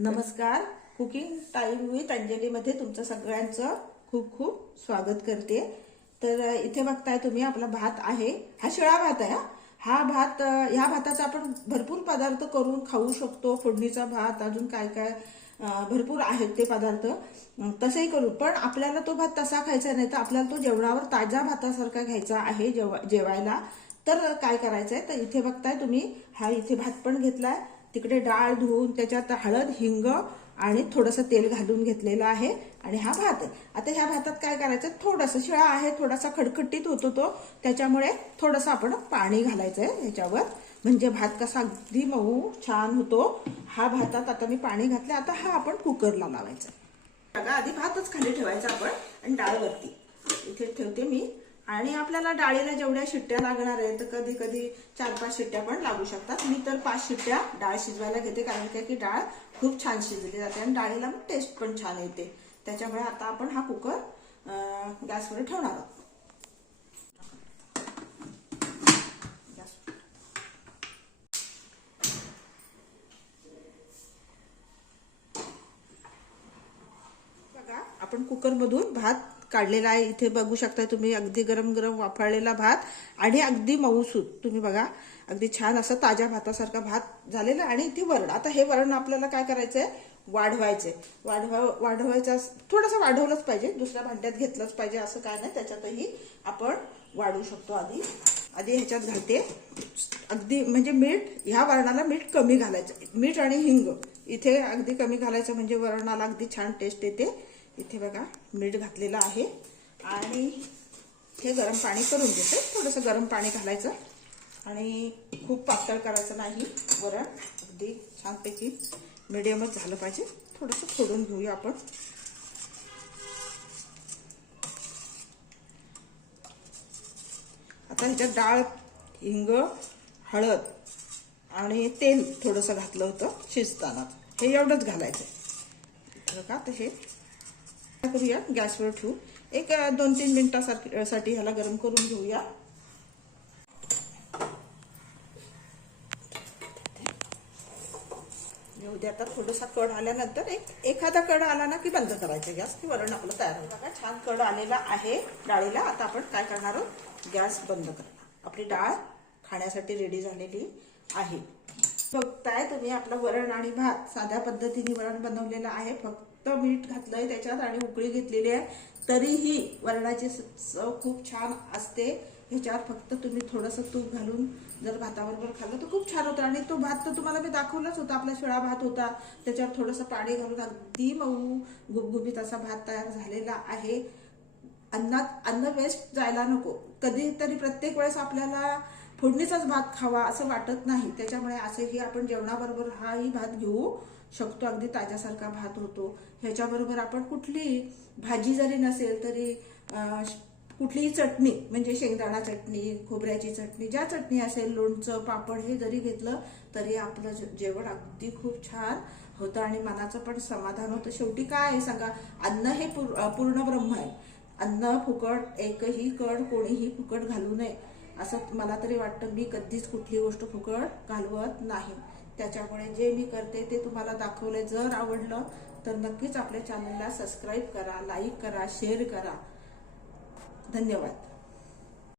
नमस्कार. Cooking time with अंजलीमध्ये तुमचं सगळ्यांचं खूप खूप स्वागत करते. तर इथे बघताय तुम्ही आपला भात आहे. हा शिळा भात आहे हा. भात ह्या भाताचा आपण भरपूर पदार्थ करून खाऊ शकतो. फोडणीचा भात अजून काय काय भरपूर आहेत ते पदार्थ. तसेही तसंही करू. पण आपल्याला तो भात तसा खायचा नाही तर आपल्याला तो जेवणावर ताज्या भातासारखा घ्यायचा आहे जेवा जेवायला. तर काय करायचं आहे तर इथे बघताय तुम्ही हा इथे भात पण घेतलाय. तिकडे डाळ धुवून त्याच्यात हळद हिंग आणि थोडंसं तेल घालून घेतलेलं आहे. आणि हा भात आता ह्या भातात काय करायचं? थोडंसं शिळा आहे थोडासा खडखटीत होतो तो त्याच्यामुळे थोडंसं आपण पाणी घालायचं आहे ह्याच्यावर. म्हणजे भात कसा अगदी मऊ छान होतो. हा भातात आता मी पाणी घातलं आता हा आपण कुकरला लावायचा आधी भातच खाली ठेवायचा आपण आणि डाळ वरती इथे ठेवते मी. आणि आपल्याला डाळीला जेवढ्या शिट्ट्या लागणार आहेत तर कधी कधी चार पाच शिट्ट्या पण लागू शकतात. मी तर पाच शिट्ट्या डाळ शिजवायला घेते कारण काय की डाळ खूप छान शिजली जाते आणि डाळीला मग टेस्ट पण छान येते. त्याच्यामुळे आता आपण हा कुकर गॅसवर ठेवणार आहोत गॅसवर. बघा आपण कुकरमधून भात काढलेला आहे. इथे बघू शकता तुम्ही अगदी गरम गरम वाफाळलेला भात आणि अगदी मऊसूत तुम्ही बघा अगदी छान असं ताज्या भातासारखा भात झालेला आणि इथे वरण. आता हे वरण आपल्याला काय करायचं आहे वाढवायचे वाढवा वाढवायचा अस- थोडंसं वाढवलंच पाहिजे. दुसऱ्या भांड्यात घेतलंच पाहिजे असं काय नाही. त्याच्यातही आपण वाढवू शकतो आधी. आधी ह्याच्यात घालते. अगदी म्हणजे मीठ ह्या वरणाला मीठ कमी घालायचं. मीठ आणि हिंग. इथे अगदी कमी घालायचं म्हणजे वरणाला अगदी छान टेस्ट येते. इथे बघा मीठ घातलेलं आहे. आणि हे गरम पाणी करून घेते. थोडंसं गरम पाणी घालायचं. आणि खूप पातळ करायचं नाही. वरण अगदी छानपैकी मिडियमच झालं पाहिजे. थोडंसं फोडून घेऊया आपण. आता ह्याच्यात डाळ हिंग हळद आणि तेल थोडंसं घातलं होतं शिजताना. हे एवढंच घालायचं बघा आता हे करूया गॅसवर ठेवू. एक दोन तीन मिनिटासाठी साठी ह्याला गरम करून घेऊया. येऊ दे आता थोडासा कड आल्यानंतर एक एखादा कड आला ना की बंद करायचं. गॅस की वरण आपलं तयार होतं बघा छान कड आलेला आहे डाळीला. आता आपण काय करणार आहोत? गॅस बंद करणार. आपली डाळ खाण्यासाठी रेडी झालेली आहे. बघताय तुम्ही आपलं वरण आणि भात साध्या पद्धतीने वरण बनवलेलं आहे. फक्त मीठ घातलंय त्याच्यात आणि उकळी घेतलेली आहे. तरीही वरणाची चव खूप छान असते. ह्याच्यावर फक्त तुम्ही थोडंसं तूप घालून जर भाताबरोबर खाल्लं तर खूप छान होतं. आणि तो भात तर तुम्हाला मी दाखवलाच होता. आपला शिळा भात होता. त्याच्यावर थोडंसं पाणी घालून अगदी मऊ गुबगुबीत असा भात तयार झालेला आहे. अन्नात अन्न वेस्ट जायला नको. कधीतरी प्रत्येक वेळेस आपल्याला फोडणीचाच भात खावा असं वाटत नाही. त्याच्यामुळे असेही आपण जेवणाबरोबर हाही भात घेऊ शकतो. अगदी ताज्यासारखा भात होतो. ह्याच्याबरोबर आपण कुठली भाजी जरी नसेल तरी कुठलीही चटणी म्हणजे शेंगदाणा चटणी खोबऱ्याची चटणी ज्या चटणी असेल लोणचं पापड हे जरी घेतलं तरी आपलं जेवण अगदी खूप छान होतं आणि मनाचं पण समाधान होतं. शेवटी काय आहे सांगा? अन्न हे पूर्ण ब्रह्म आहे. अन्न फुकट एकही कड कोणीही फुकट घालू नये. असं मला तरी वाटतं मी कधीच कुठली गोष्ट फुकट घालवत नाही. त्याच्यामुळे जे मी करते ते तुम्हाला दाखवले जर आवडलं तर नक्कीच आपल्या चॅनलला सबस्क्राईब करा लाईक करा शेअर करा. धन्यवाद.